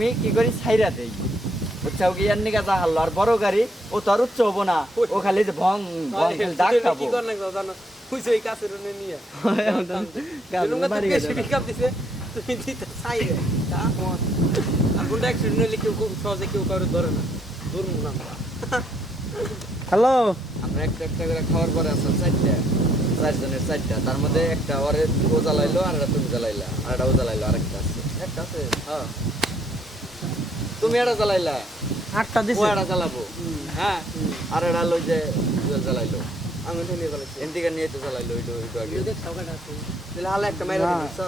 আমি কি করি ছাইরা দেই। বুঝছ কি এর নিকা যা হারলো আর বড় গাড়ি ও তো আর উচ্চ হব না। ও খালি যে ভং ভং খালি ডাক খাব। আর হ্যালো? আমরা একটা একটা করে খাওয়ার পরে আসলাম চারটা। চারজনের চারটা। তার মধ্যে একটা ওরে ও জ্বালাইলো আর একটা তুমি জ্বালাইলা। আর একটা ও জ্বালাইলো আর একটা আছে। একটা আছে? হ্যাঁ। তুমি এটা জ্বালাইলা? আটটা দিছে। এটা জ্বালাবো? হ্যাঁ? আর এটা হলো যে জ্বালাইলো। আমি উঠে নিয়ে গেলাম এদিকে নিয়ে তো জ্বালাইলো ওইটা ওইটা আগে। তাহলে হালা একটা মাইরা। দিছে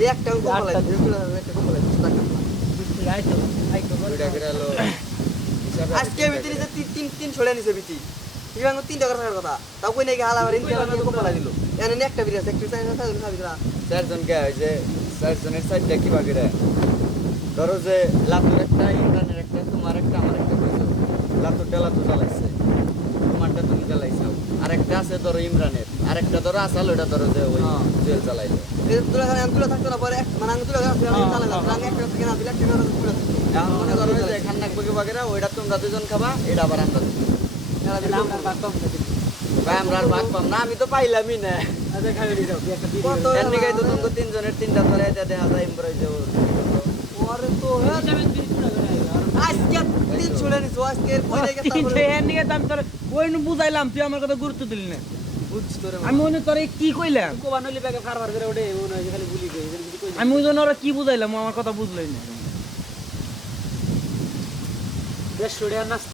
এই একটা আমি কপালাই একটা কপালাই আজকে ভিতরে যে তিন তিন তিন ছড়ে নিছে বিচি ইবাং তিন টাকার থাকার কথা। তাও কই নাকি হালা মারি ইনকে দিল। এনে একটা বিরাস একটা চাই না চাই না চারজন কে যে চারজনের চারটা কি বাকি রে ধরো যে লাতুর একটা ইমরানের একটা তোমার একটা আমার একটা লাতুরটা লাতু জ্বালাইছে। তোমারটা তুমি জ্বালাইছো আর একটা আছে ধরো ইমরানের আর একটা ধরো আসাল ওটা ধরো যে ওই হ্যাঁ। জুয়েল জ্বালাইলো। এই তুলা থাকতো না পরে মানে আমি তুলা আমি চালাই না আমি একটা থেকে না দিলে একটা না এখন মনে করো যে খান্নাক বকে বাগেরা ওইটা তোমরা দুজন খাবা এটা আবার আমরা আমরা আর ভাগ পাম না আমি তো পাইলামই না। কত তো তিনজনের তিনটা ধরে দেখা যায় ইমরাই যে ওর ওরে তো আজকে তিন ছড়ে নিছো আজকে কই নাকি তিনটে এর নিকে তো আমি তোর ওই নু বুঝাইলাম তুই আমার কথা গুরুত্ব দিলি না। আমি ওই তোরে কি কইলাম? আমি ওই জন্য ওরা কি বুঝাইলাম আমার কথা বুঝলাই না।